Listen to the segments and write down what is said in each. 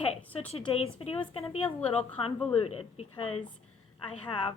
Okay, so today's video is going to be a little convoluted because I have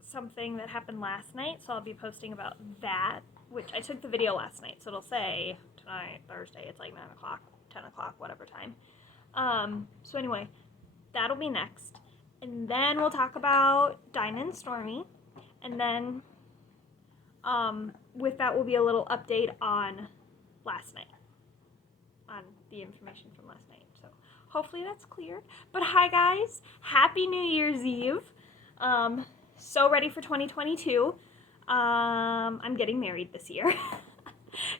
something that happened last night, so I'll be posting about that, which I took the video last night, so it'll say tonight, Thursday, it's like 9 o'clock, 10 o'clock, whatever time. So anyway, that'll be next. And then we'll talk about Dinah and Stormy, and then with that will be a little update on last night, on the information from last night. So hopefully that's clear. But hi guys, happy New Year's Eve. So ready for 2022. I'm getting married this year.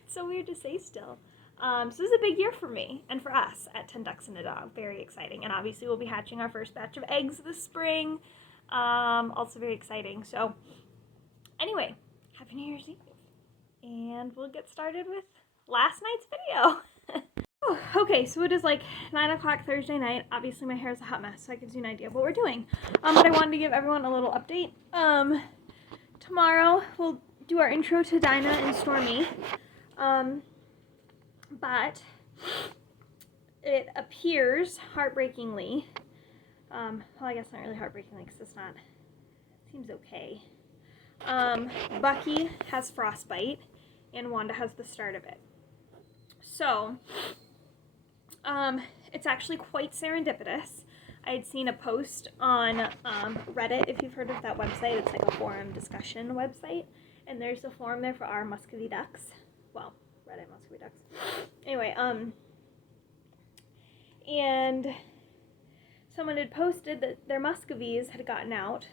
It's so weird to say still. So this is a big year for me and for us at 10 Ducks and a Dog. Very exciting. And obviously we'll be hatching our first batch of eggs this spring. Also very exciting. So anyway, happy New Year's Eve. And we'll get started with last night's video. Okay, so it is like 9 o'clock Thursday night. Obviously my hair is a hot mess, so that gives you an idea of what we're doing. But I wanted to give everyone a little update. Tomorrow we'll do our intro to Dinah and Stormy. But it appears, heartbreakingly, well, I guess not really heartbreakingly because it's not, it seems okay. Bucky has frostbite and Wanda has the start of it. So, it's actually quite serendipitous. I had seen a post on Reddit, if you've heard of that website. It's like a forum discussion website, and there's a forum there for our Muscovy ducks. Well, Reddit Muscovy ducks. Anyway, and someone had posted that their Muscovies had gotten out,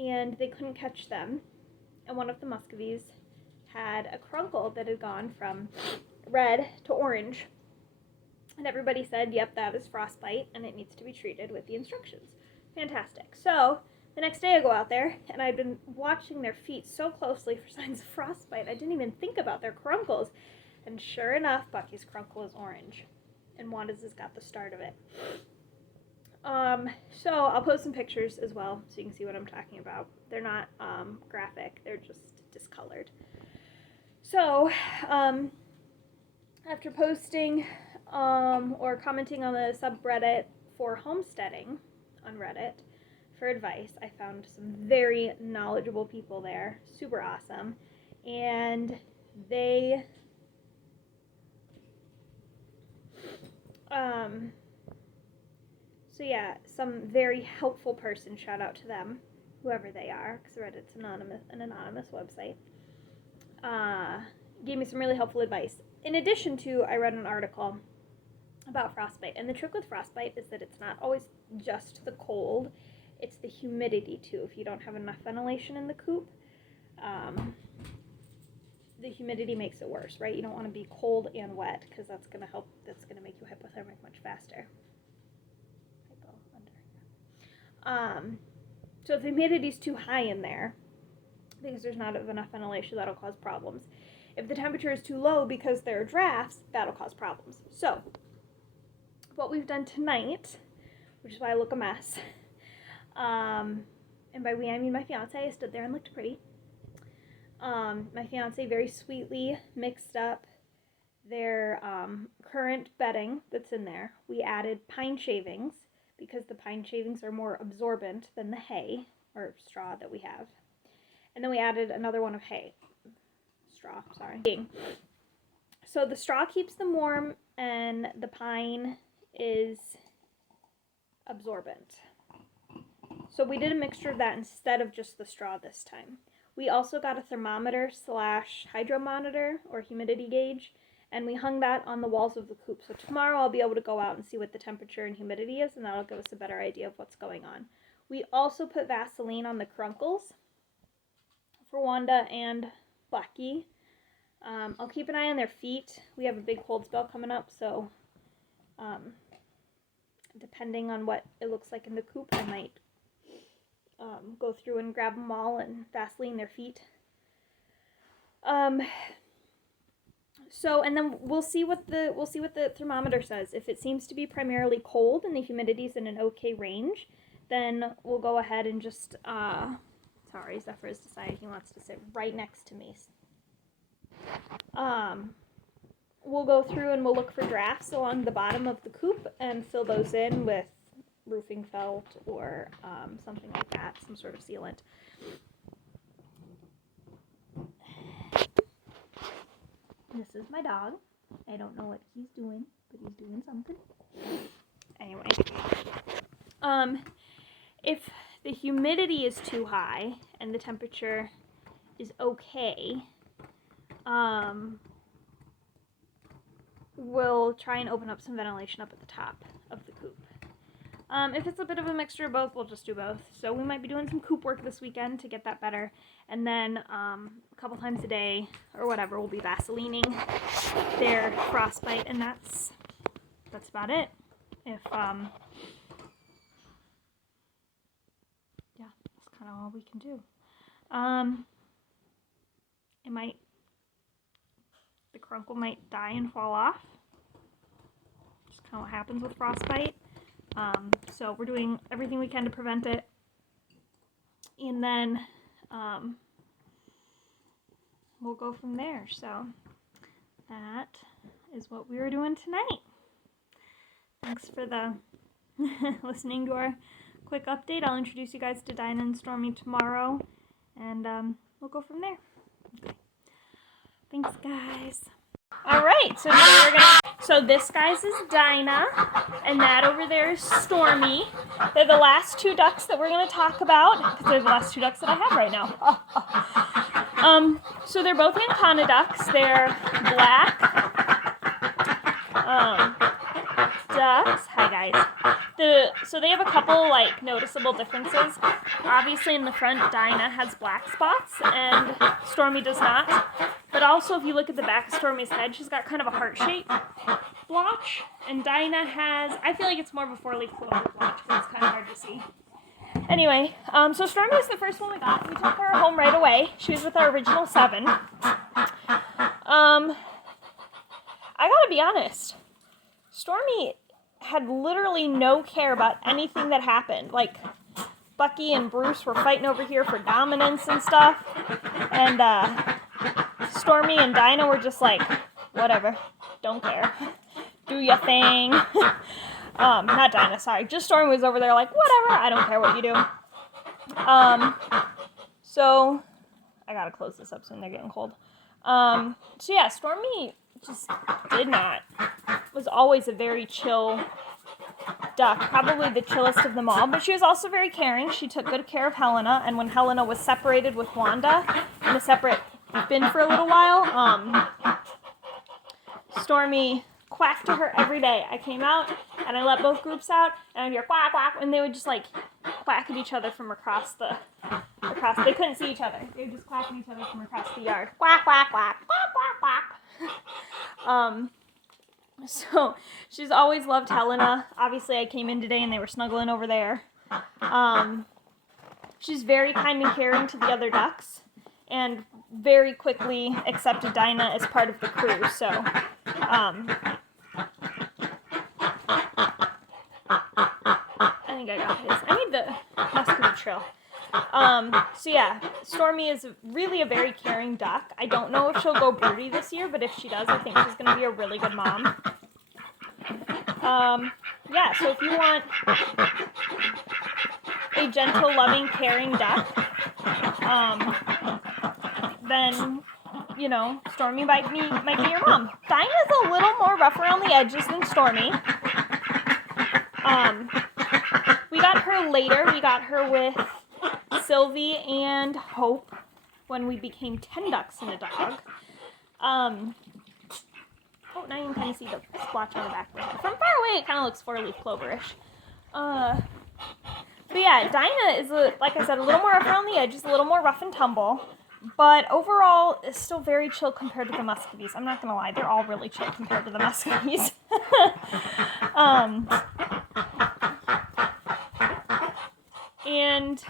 and they couldn't catch them, and one of the Muscovies had a crunkle that had gone from red to orange. And everybody said, yep, that is frostbite, and it needs to be treated with the instructions. Fantastic. So, the next day I go out there, and I'd been watching their feet so closely for signs of frostbite, I didn't even think about their crunkles. And sure enough, Bucky's crunkle is orange, and Wanda's has got the start of it. So I'll post some pictures as well, so you can see what I'm talking about. They're not graphic, they're just discolored. So, after posting or commenting on the subreddit for homesteading on Reddit for advice, I found some very knowledgeable people there, super awesome, and they so yeah, some very helpful person, shout out to them, whoever they are, because Reddit's an anonymous website, gave me some really helpful advice. In addition to, I read an article about frostbite, and the trick with frostbite is that it's not always just the cold, it's the humidity too. If you don't have enough ventilation in the coop, the humidity makes it worse, right? You don't want to be cold and wet, because that's going to make you hypothermic much faster. So if the humidity is too high in there, because there's not enough ventilation, that'll cause problems. If the temperature is too low because there are drafts, that'll cause problems. So, what we've done tonight, which is why I look a mess, and by we I mean my fiance, I stood there and looked pretty. My fiance very sweetly mixed up their current bedding that's in there. We added pine shavings, because the pine shavings are more absorbent than the hay, or straw that we have. And then we added another one of hay. Straw, sorry. So the straw keeps them warm, and the pine is absorbent. So we did a mixture of that instead of just the straw this time. We also got a thermometer / hydromonitor, or humidity gauge, and we hung that on the walls of the coop. So tomorrow I'll be able to go out and see what the temperature and humidity is, and that'll give us a better idea of what's going on. We also put Vaseline on the crunkles for Wanda and Bucky. I'll keep an eye on their feet. We have a big cold spell coming up, so depending on what it looks like in the coop, I might go through and grab them all and Vaseline their feet. So, and then we'll see what the thermometer says. If it seems to be primarily cold and the humidity's in an okay range, then we'll go ahead and just, sorry, Zephyr has decided he wants to sit right next to me. we'll go through and we'll look for drafts along the bottom of the coop and fill those in with roofing felt or something like that, some sort of sealant. This is my dog. I don't know what he's doing, but he's doing something. Anyway, if the humidity is too high and the temperature is okay, we'll try and open up some ventilation up at the top of the coop. If it's a bit of a mixture of both, we'll just do both. So we might be doing some coop work this weekend to get that better. And then a couple times a day or whatever, we'll be Vaselining their frostbite, and that's about it. If yeah, that's kind of all we can do. The crunkle might die and fall off. Just kind of what happens with frostbite. So we're doing everything we can to prevent it. And then we'll go from there. So that is what we were doing tonight. Thanks for the listening to our quick update. I'll introduce you guys to Dinah and Stormy tomorrow, and we'll go from there. Okay. Thanks, guys. All right, so so this, guys, is Dinah, and that over there is Stormy. They're the last two ducks that we're going to talk about, because they're the last two ducks that I have right now. So they're both Ancona ducks. They're black ducks. Hi, guys. So they have a couple, like, noticeable differences. Obviously, in the front, Dinah has black spots, and Stormy does not. But also, if you look at the back of Stormy's head, she's got kind of a heart-shaped blotch. And Dinah has, I feel like it's more of a four-leaf clover blotch, because it's kind of hard to see. Anyway, so Stormy was the first one we got. We took her home right away. She was with our original 7. I gotta be honest. Stormy had literally no care about anything that happened. Like, Bucky and Bruce were fighting over here for dominance and stuff. And, Stormy and Dinah were just like, whatever, don't care. Do your thing. Not Dinah, sorry. Just Stormy was over there like, whatever, I don't care what you do. So, I gotta close this up soon, they're getting cold. So yeah, Stormy just was always a very chill duck, probably the chillest of them all, but she was also very caring. She took good care of Helena, and when Helena was separated with Wanda in a separate bin for a little while, Stormy quacked to her every day. I came out, and I let both groups out, and I'd hear quack, quack, and they would just, like, quack at each other from across, they couldn't see each other. They would just quack at each other from across the yard. Quack, quack, quack, quack, quack, quack. So, she's always loved Helena. Obviously, I came in today, and they were snuggling over there. She's very kind and caring to the other ducks, and very quickly accepted Dinah as part of the crew, so, I think I got his. I need the musky trail. So yeah, Stormy is really a very caring duck. I don't know if she'll go broody this year, but if she does, I think she's going to be a really good mom. Yeah, so if you want a gentle, loving, caring duck, then, you know, Stormy might be your mom. Dinah's a little more rough around the edges than Stormy. We got her later. We got her with Sylvie and Hope when we became 10 ducks and a dog. Oh, now you can kind of see the splotch on the back. From far away, it kind of looks four-leaf cloverish. But yeah, Dinah is, like I said, a little more rough around the edges, a little more rough and tumble. But overall, it's still very chill compared to the Muscovies. I'm not going to lie, they're all really chill compared to the Muscovies. And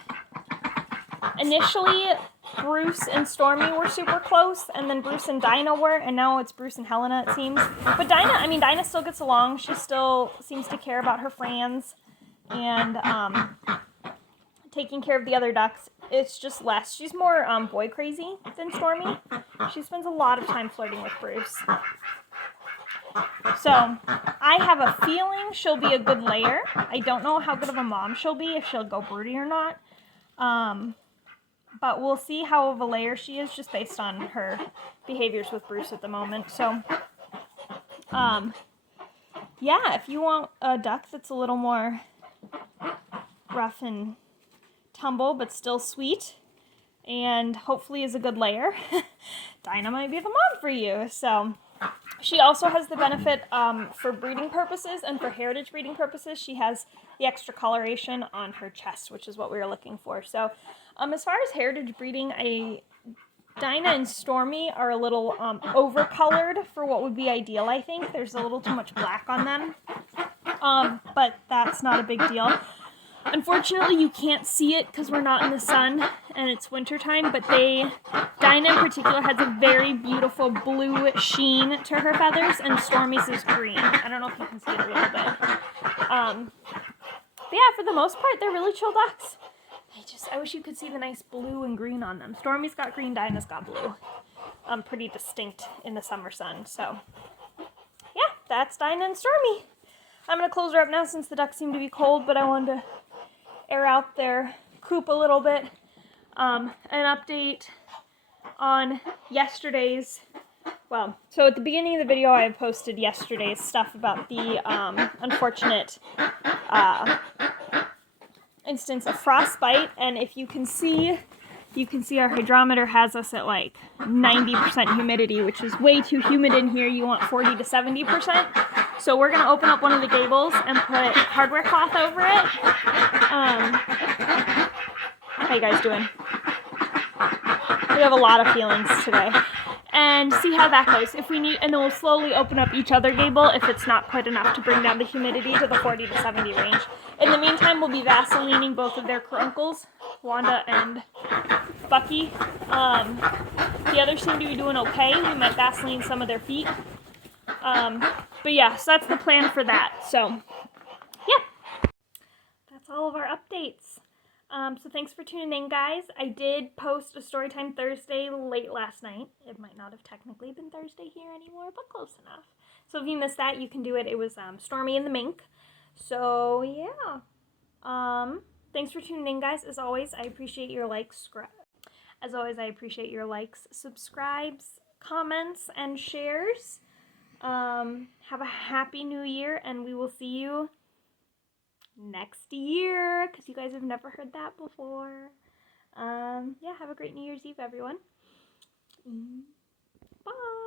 initially, Bruce and Stormy were super close, and then Bruce and Dinah were, and now it's Bruce and Helena, it seems. But Dinah still gets along. She still seems to care about her friends, and taking care of the other ducks. It's just less. She's more boy crazy than Stormy. She spends a lot of time flirting with Bruce. So I have a feeling she'll be a good layer. I don't know how good of a mom she'll be, if she'll go broody or not. But we'll see how of a layer she is just based on her behaviors with Bruce at the moment. So, yeah, if you want a duck that's a little more rough and tumble, but still sweet, and hopefully is a good layer, Dinah might be the mom for you. So, she also has the benefit for breeding purposes and for heritage breeding purposes. She has the extra coloration on her chest, which is what we were looking for. So, as far as heritage breeding, Dinah and Stormy are a little over-colored for what would be ideal, I think. There's a little too much black on them, but that's not a big deal. Unfortunately, you can't see it because we're not in the sun and it's wintertime, but Dinah in particular has a very beautiful blue sheen to her feathers, and Stormy's is green. I don't know if you can see it a little bit. But yeah, for the most part, they're really chill ducks. I wish you could see the nice blue and green on them. Stormy's got green, Dinah's got blue. Pretty distinct in the summer sun. So, yeah, that's Dinah and Stormy. I'm going to close her up now since the ducks seem to be cold, but I wanted to air out their coop a little bit. An update on yesterday's, so at the beginning of the video I posted yesterday's stuff about the unfortunate instance of frostbite, and if you can see our hydrometer has us at like 90% humidity, which is way too humid in here. You want 40 to 70%. So we're going to open up one of the gables and put hardware cloth over it. How you guys doing? We have a lot of feelings today. And see how that goes. If we need, and then we'll slowly open up each other gable if it's not quite enough to bring down the humidity to the 40 to 70 range. In the meantime, we'll be Vaselining both of their caruncles, Wanda and Bucky. The others seem to be doing okay. We might Vaseline some of their feet. But yeah, so that's the plan for that. So, yeah. That's all of our updates. So thanks for tuning in, guys. I did post a Storytime Thursday late last night. It might not have technically been Thursday here anymore, but close enough. So if you missed that, you can do it. It was Stormy and the Mink. So, yeah. Thanks for tuning in, guys. As always, I appreciate your likes. Subscribes, comments, and shares. Have a happy new year, and we will see you next year, because you guys have never heard that before. Yeah, have a great New Year's Eve, everyone. Bye.